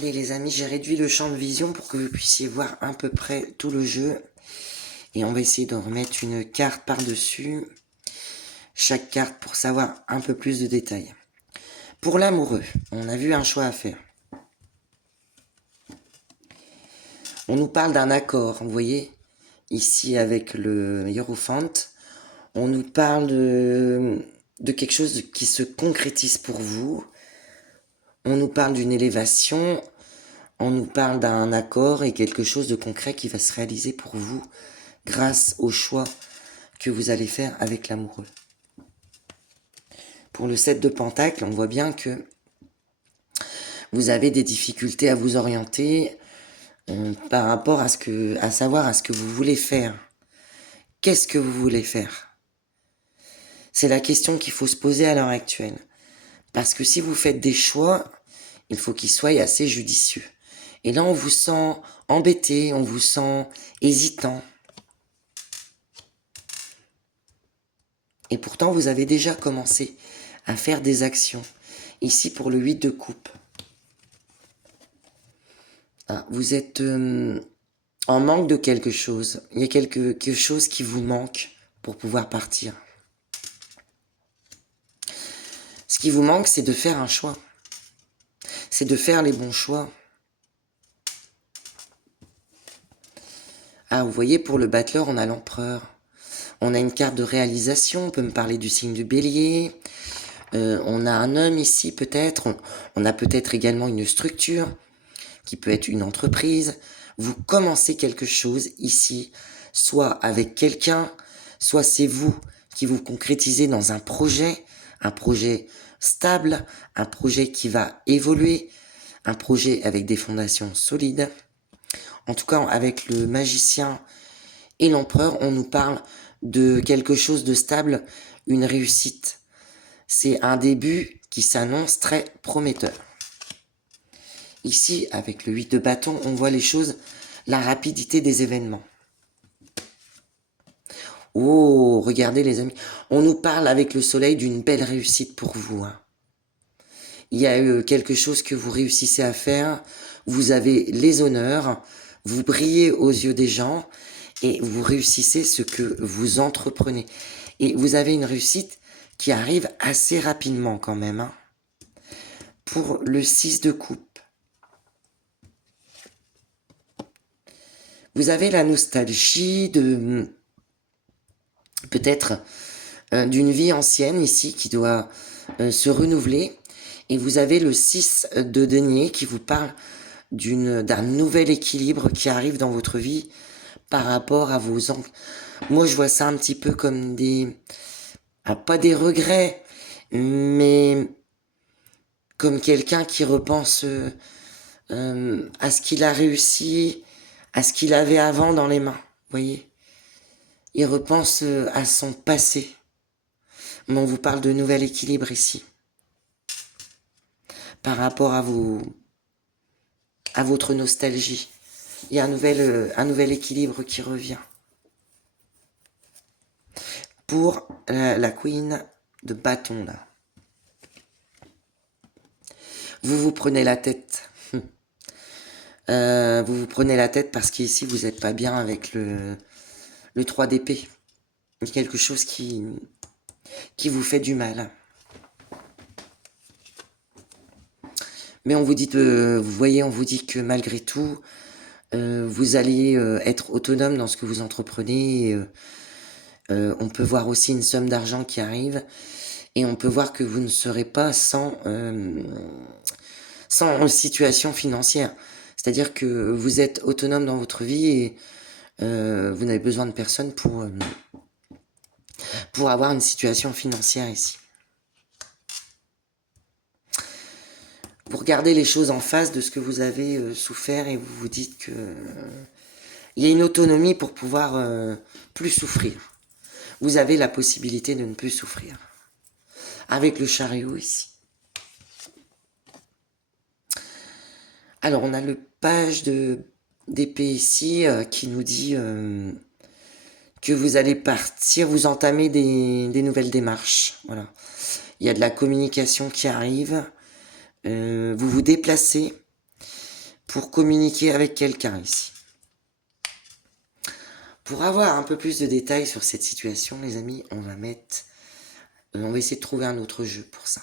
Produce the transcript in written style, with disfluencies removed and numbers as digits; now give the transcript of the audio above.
Allez les amis, j'ai réduit le champ de vision pour que vous puissiez voir à peu près tout le jeu. Et on va essayer de remettre une carte par-dessus chaque carte pour savoir un peu plus de détails. Pour l'amoureux, on a vu un choix à faire. On nous parle d'un accord, vous voyez, ici avec le Hierophant, on nous parle de quelque chose qui se concrétise pour vous. On nous parle d'une élévation, on nous parle d'un accord et quelque chose de concret qui va se réaliser pour vous grâce au choix que vous allez faire avec l'amoureux. Pour le 7 de Pentacle, on voit bien que vous avez des difficultés à vous orienter par rapport à savoir à ce que vous voulez faire. Qu'est-ce que vous voulez faire? C'est la question qu'il faut se poser à l'heure actuelle. Parce que si vous faites des choix, il faut qu'ils soient assez judicieux. Et là, on vous sent embêté, on vous sent hésitant. Et pourtant, vous avez déjà commencé à faire des actions. Ici, pour le 8 de coupe. Ah, vous êtes en manque de quelque chose. Il y a quelque chose qui vous manque pour pouvoir partir. Ce qui vous manque, c'est de faire un choix. C'est de faire les bons choix. Ah, vous voyez, pour le battleur, on a l'empereur. On a une carte de réalisation, on peut me parler du signe du bélier. On a un homme ici, peut-être. On a peut-être également une structure, qui peut être une entreprise. Vous commencez quelque chose ici, soit avec quelqu'un, soit c'est vous qui vous concrétisez dans un projet stable, un projet qui va évoluer, un projet avec des fondations solides. En tout cas, avec le magicien et l'empereur, on nous parle de quelque chose de stable, une réussite. C'est un début qui s'annonce très prometteur. Ici, avec le 8 de bâton, on voit les choses, la rapidité des événements. Oh, regardez les amis, on nous parle avec le soleil d'une belle réussite pour vous. Hein. Il y a eu quelque chose que vous réussissez à faire, vous avez les honneurs, vous brillez aux yeux des gens et vous réussissez ce que vous entreprenez. Et vous avez une réussite qui arrive assez rapidement quand même. Hein. Pour le 6 de coupe, vous avez la nostalgie de peut-être d'une vie ancienne ici qui doit se renouveler. Et vous avez le 6 de denier qui vous parle d'un nouvel équilibre qui arrive dans votre vie par rapport à vos... Moi, je vois ça un petit peu comme pas des regrets, mais comme quelqu'un qui repense à ce qu'il a réussi, à ce qu'il avait avant dans les mains, vous voyez. Il repense à son passé. Mais on vous parle de nouvel équilibre ici. Par rapport à votre nostalgie. Il y a un nouvel équilibre qui revient. Pour la queen de bâton, là. Vous prenez la tête. Vous vous prenez la tête parce qu'ici, vous n'êtes pas bien avec le 3 d'épée. Il y a quelque chose qui vous fait du mal. Mais on vous dit, vous voyez, on vous dit que malgré tout, vous allez être autonome dans ce que vous entreprenez. On peut voir aussi une somme d'argent qui arrive. Et on peut voir que vous ne serez pas sans situation financière. C'est-à-dire que vous êtes autonome dans votre vie et vous n'avez besoin de personne pour avoir une situation financière ici. Vous regardez les choses en face de ce que vous avez souffert et vous vous dites que il y a une autonomie pour pouvoir plus souffrir. Vous avez la possibilité de ne plus souffrir. Avec le chariot ici. Alors, on a le page d'épée ici qui nous dit que vous allez partir, vous entamer des nouvelles démarches. Voilà. Il y a de la communication qui arrive. Vous vous déplacez. pour communiquer avec quelqu'un ici. Pour avoir un peu plus de détails sur cette situation, les amis, on va essayer de trouver un autre jeu pour ça.